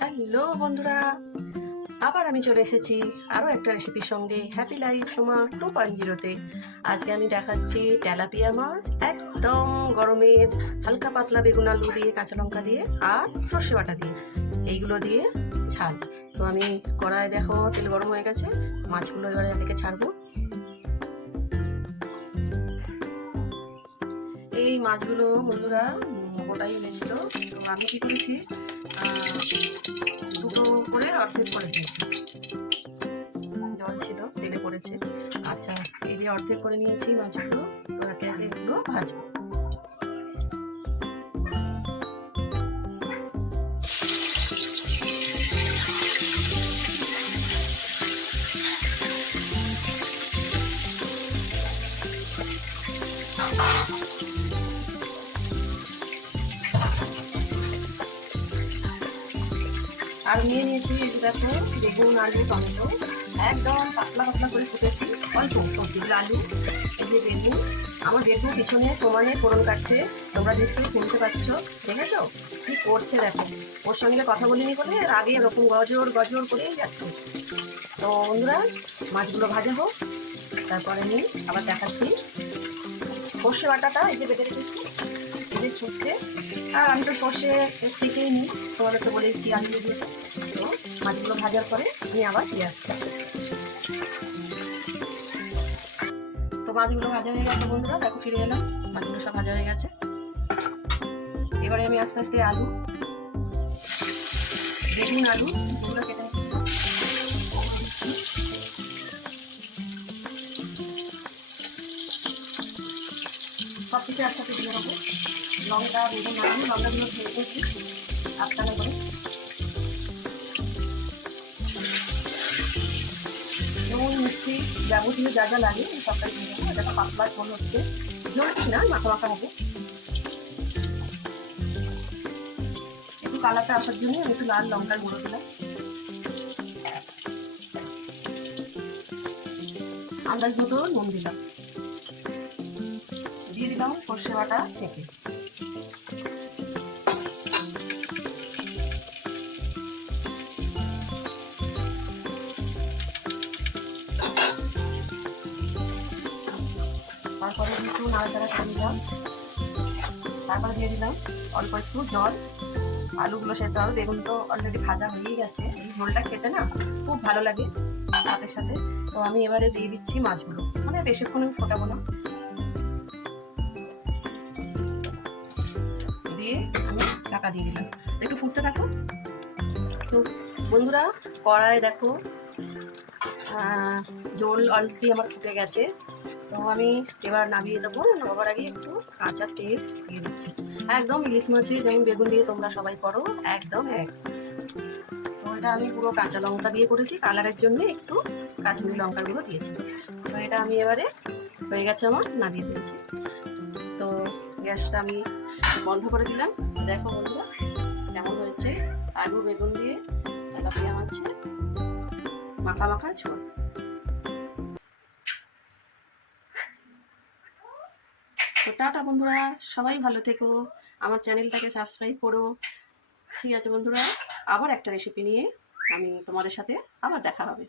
Hello বন্ধুরা, আবার আমি চলে এসেছি আরও একটা রেসিপির সঙ্গে হ্যাপি লাইফ সোমা 2.0-তে। আজকে আমি দেখাচ্ছি তেলাপিয়া মাছ একদম গরমের হালকা পাতলা বেগুন আলু দিয়ে, কাঁচা লঙ্কা দিয়ে আর সর্ষে বাটা দিয়ে, এইগুলো দিয়ে ঝাল। তো আমি কড়ায় দেখো তেল গরম হয়ে গেছে, মাছগুলো এবারে থেকে ছাড়বো। এই মাছগুলো বন্ধুরা গোটাই এনেছিল, তো আমি কি করেছি, দুটো করে অর্ধেক করে দিয়েছি। জল ছিল, তেলে পড়েছে। আচ্ছা, এই দিয়ে অর্ধেক করে নিয়েছি মাছগুলো। তো একে একে এগুলো ভাজবো। আর নিয়ে নিয়েছি দেখো বেগুন, আলু, টমেটো, একদম পাতলা পাতলা করে ফুটেছি। অল্প সবজিগুলো, আলু, এই যে বেগুন। আমার বেগুন পিছনে সমানে ফোড়ন কাটছে, তোমরা নিশ্চয়ই শুনতে পাচ্ছ। দেখেছো কি করছে দেখো। ওর সঙ্গে কথা বলিনি বলে আগে এরকম গজর গজর করেই যাচ্ছে। তো বন্ধুরা, মাছগুলো ভাজা হোক, তারপরে নিয়ে আবার দেখাচ্ছি। সর্ষে বাটাটা এই যে বেটে রেখেছি, এই যে ছুটছে। আর আমি তো সর্ষে ছেঁকেই নিই, তোমাদের তো বলেছি আলু দিয়ে। তো মাছগুলো ভাজার পরে আমি আবার দিয়ে আসছি। তো মাছগুলো ভাজা হয়ে গেছে বন্ধুরা, দেখো ফিরে এলাম, মাছগুলো সব ভাজা হয়ে গেছে। এবারে আমি আস্তে আস্তে আলু, বেগুন, আলু এগুলো কেটে সব কিছু একসাথে দিয়ে দেবো। লঙ্কা, বেগুন, আলু, লঙ্কাগুলো ফেলে দিচ্ছি আটকানো করে। নুন, মিষ্টি, যাবতীয় যা যা লাগে সবটাই দিয়ে দেবো। এটা পাতলা ঝোল হচ্ছে, ঝোলটি না মাখা মাখা হবে। একটু কালারটা আসার জন্য আমি একটু লাল লঙ্কার গুঁড়ো দিলাম, আন্দাজ মতো নুন দিলাম, দিয়ে দিলাম সর্ষে বাটা ছেঁকে। তারপরে একটু নাড়াচাড়া করে দিলাম, তারপরে দিয়ে দিলাম অল্প একটু জল। আলুগুলো সেদ্ধ হবে, বেগুন তো অলরেডি ভাজা হয়েই গেছে। এই ঝোলটা খেতে না খুব ভালো লাগে ভাতের সাথে। তো আমি এবারে দিয়ে দিচ্ছি মাছগুলো, মানে বেশিক্ষণ ফোটাবো না, দিয়ে আমি ঢাকা দিয়ে দিলাম। একটু ফুটতে থাকো। তো বন্ধুরা, কড়ায় দেখো ঝোল অলরেডি আমার ফুটে গেছে। তো আমি এবার নামিয়ে দেবো। নামাবার আগে একটু কাঁচা তেল দিয়ে দিচ্ছি, একদম ইলিশ মাছে যেমন বেগুন দিয়ে তোমরা সবাই করো, একদম এক। তো এটা আমি পুরো কাঁচা লঙ্কা দিয়ে করেছি, কালারের জন্য একটু কাশ্মীরি লঙ্কার গুঁড়ো দিয়েছি। তো এটা আমি এবারে হয়ে গেছে, আমার নামিয়ে দিয়েছি। তো গ্যাসটা আমি বন্ধ করে দিলাম। দেখো বন্ধুরা কেমন হয়েছে, আলু বেগুন দিয়ে তেলাপিয়া মাছের মাখা মাখা ঝোল। তো টাটা বন্ধুরা, সবাই ভালো থেকো, আমার চ্যানেলটাকে সাবস্ক্রাইব করো। ঠিক আছে বন্ধুরা, আবার একটা রেসিপি নিয়ে আমি তোমাদের সাথে আবার দেখা হবে।